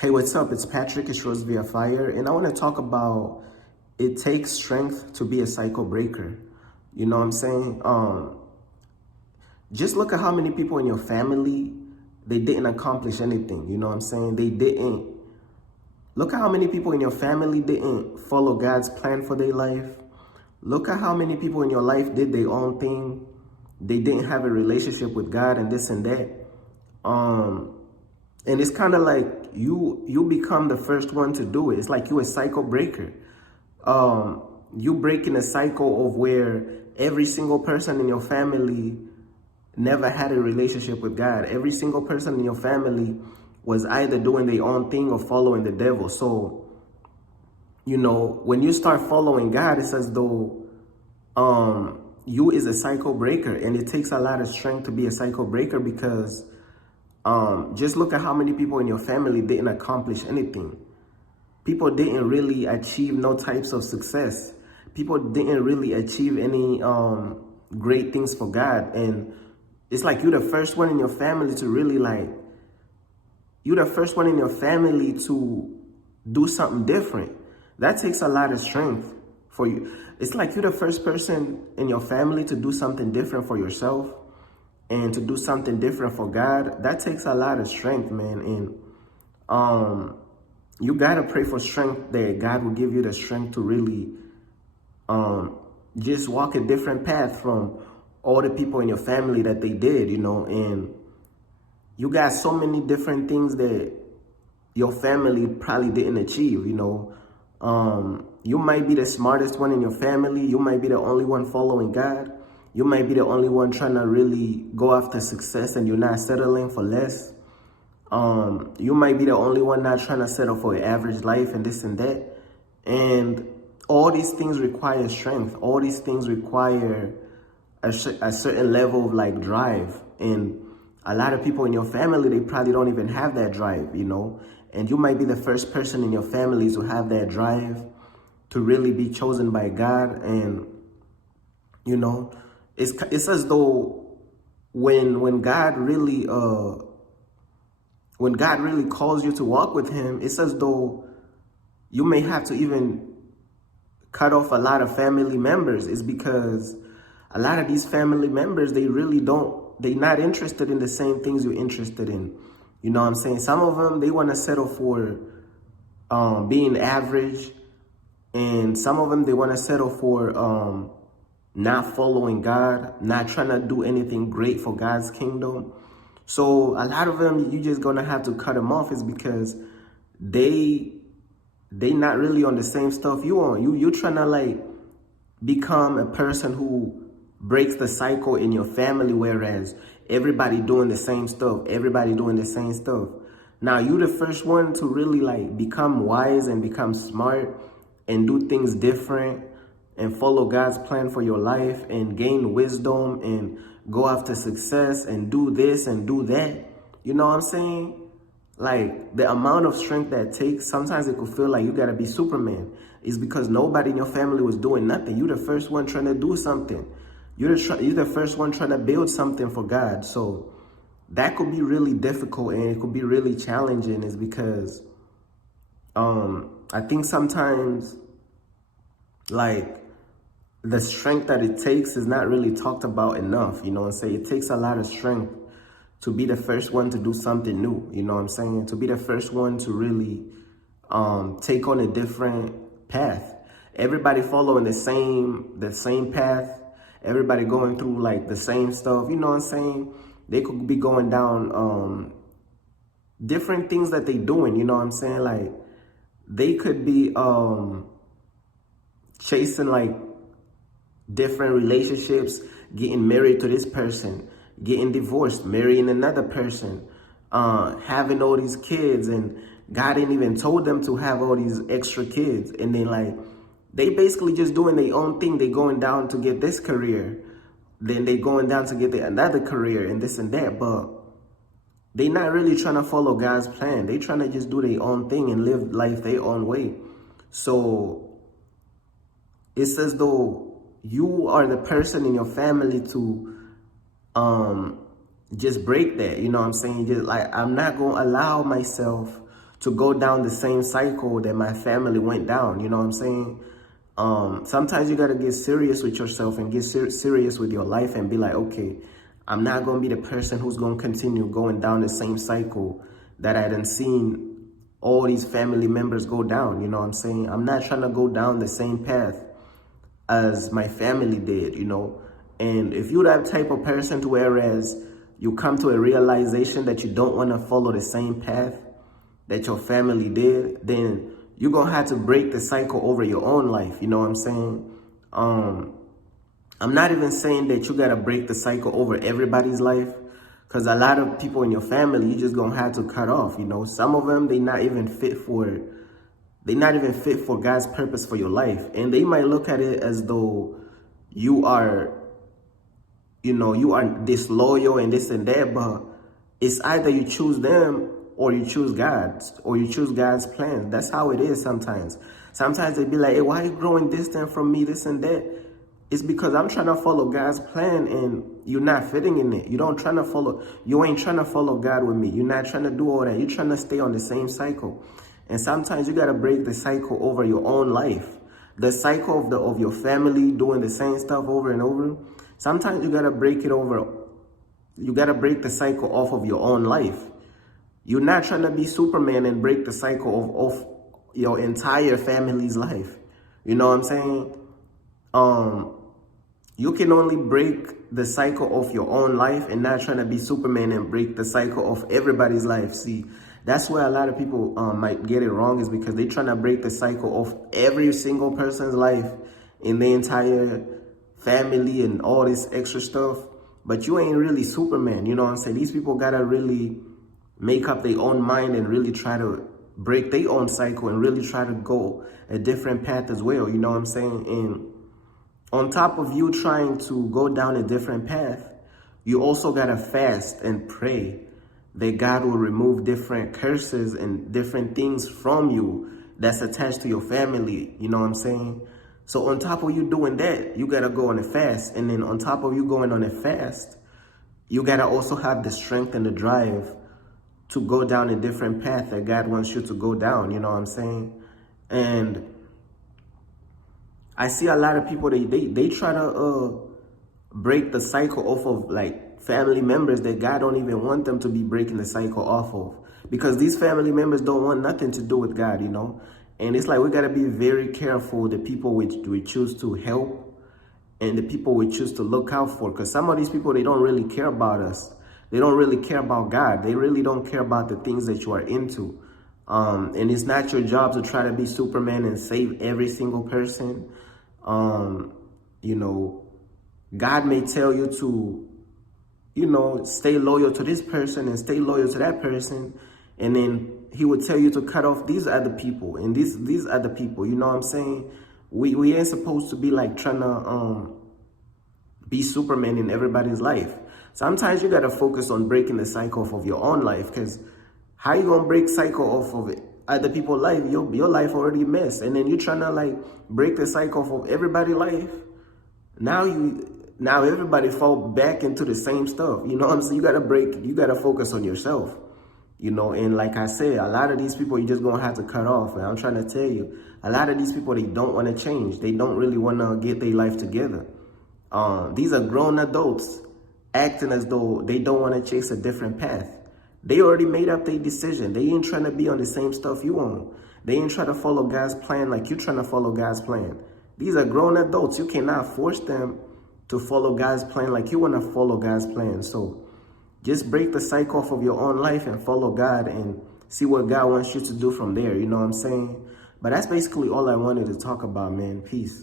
Hey, what's up? It's Patrick. It's Rose via Fire, and I want to talk about it takes strength to be a cycle breaker. You know what I'm saying? Just look at how many people in your family they didn't accomplish anything. You know what I'm saying? They didn't. Look at how many people in your family didn't follow God's plan for their life. Look at how many people in your life did their own thing. They didn't have a relationship with God and this and that. Um, And it's kind of like you become the first one to do it. It's like you a cycle breaker. You breaking a cycle of where every single person in your family never had a relationship with God. Every single person in your family was either doing their own thing or following the devil. So, when you start following God, it's as though you is a cycle breaker. And it takes a lot of strength to be a cycle breaker because just look at how many people in your family didn't accomplish anything. People didn't really achieve no types of success. People didn't really achieve any great things for God. And it's like you're the first one in your family to really you're the first one in your family to do something different. That takes a lot of strength for you. It's like you're the first person in your family to do something different for yourself and to do something different for God. That takes a lot of strength, man. And you gotta pray for strength that God will give you the strength to really just walk a different path from all the people in your family that they did, and you got so many different things that your family probably didn't achieve. You might be the smartest one in your family. You might be the only one following God. You might be the only one trying to really go after success and you're not settling for less. You might be the only one not trying to settle for an average life and this and that. And all these things require strength. All these things require a certain level of drive. And a lot of people in your family, they probably don't even have that drive. And you might be the first person in your family to have that drive to really be chosen by God. And, it's as though when God really calls you to walk with him, it's as though you may have to even cut off a lot of family members. It's because a lot of these family members, they're not interested in the same things you're interested in. You know what I'm saying? Some of them, they want to settle for being average. And some of them, they want to settle for not following God, not trying to do anything great for God's kingdom. So a lot of them, you just gonna have to cut them off, is because they not really on the same stuff you on. You trying to become a person who breaks the cycle in your family, whereas everybody doing the same stuff, everybody doing the same stuff. Now you the first one to really become wise and become smart and do things different and follow God's plan for your life and gain wisdom and go after success and do this and do that. You know what I'm saying? The amount of strength that takes, sometimes it could feel like you gotta be Superman. It's because nobody in your family was doing nothing. You're the first one trying to do something. You're the first one trying to build something for God. So that could be really difficult and it could be really challenging, is because I think sometimes the strength that it takes is not really talked about enough. You know what I'm saying? It takes a lot of strength to be the first one to do something new. You know what I'm saying? To be the first one to really take on a different path. Everybody following the same path. Everybody going through the same stuff. You know what I'm saying? They could be going down different things that they doing. You know what I'm saying? They could be chasing different relationships, getting married to this person, getting divorced, marrying another person, having all these kids, and God ain't even told them to have all these extra kids. And then they basically just doing their own thing. They going down to get this career, then they going down to get another career and this and that. But they not really trying to follow God's plan. They trying to just do their own thing and live life their own way. So it's as though you are the person in your family to just break that. You know what I'm saying? I'm not going to allow myself to go down the same cycle that my family went down. You know what I'm saying? Sometimes you got to get serious with yourself and get serious with your life and be like, okay, I'm not going to be the person who's going to continue going down the same cycle that I done seen all these family members go down. You know what I'm saying? I'm not trying to go down the same path as my family did, you know. And if you're that type of person to whereas you come to a realization that you don't want to follow the same path that your family did, then you're going to have to break the cycle over your own life. You know what I'm saying? I'm not even saying that you got to break the cycle over everybody's life, because a lot of people in your family, you just going to have to cut off. You know, some of them, they're not even fit for God's purpose for your life. And they might look at it as though you are, you are disloyal and this and that, but it's either you choose them or you choose God's plan. That's how it is sometimes. Sometimes they be like, hey, why are you growing distant from me, this and that? It's because I'm trying to follow God's plan and you're not fitting in it. You ain't trying to follow God with me. You're not trying to do all that. You're trying to stay on the same cycle. And sometimes you got to break the cycle over your own life. The cycle of your family doing the same stuff over and over. Sometimes you got to break it over. You got to break the cycle off of your own life. You're not trying to be Superman and break the cycle of your entire family's life. You know what I'm saying? You can only break the cycle of your own life and not trying to be Superman and break the cycle of everybody's life. See, that's where a lot of people might get it wrong, is because they're trying to break the cycle of every single person's life in the entire family and all this extra stuff. But you ain't really Superman, you know what I'm saying? These people gotta really make up their own mind and really try to break their own cycle and really try to go a different path as well, you know what I'm saying? And on top of you trying to go down a different path, you also gotta fast and pray that God will remove different curses and different things from you that's attached to your family, you know what I'm saying? So on top of you doing that, you gotta go on a fast. And then on top of you going on a fast, you gotta also have the strength and the drive to go down a different path that God wants you to go down, you know what I'm saying? And I see a lot of people, they try to break the cycle off of like family members that God don't even want them to be breaking the cycle off of, because these family members don't want nothing to do with God, you know? And it's like, we got to be very careful the people we choose to help and the people we choose to look out for, because some of these people, they don't really care about us. They don't really care about God. They really don't care about the things that you are into. And it's not your job to try to be Superman and save every single person. You know, God may tell you to, stay loyal to this person and stay loyal to that person. And then he would tell you to cut off these other people and these other people. You know what I'm saying? We ain't supposed to be like trying to be Superman in everybody's life. Sometimes you got to focus on breaking the cycle off of your own life, because how you going to break cycle off of other people's life? Your life already messed. And then you're trying to like break the cycle off of everybody's life. Now everybody fall back into the same stuff. You know what I'm saying? You got to focus on yourself. And like I said, a lot of these people you're just going to have to cut off. And I'm trying to tell you, a lot of these people, they don't want to change. They don't really want to get their life together. These are grown adults acting as though they don't want to chase a different path. They already made up their decision. They ain't trying to be on the same stuff you on. They ain't trying to follow God's plan like you're trying to follow God's plan. These are grown adults. You cannot force them to follow God's plan like you want to follow God's plan. So just break the cycle off of your own life and follow God and see what God wants you to do from there. You know what I'm saying? But that's basically all I wanted to talk about, man. Peace.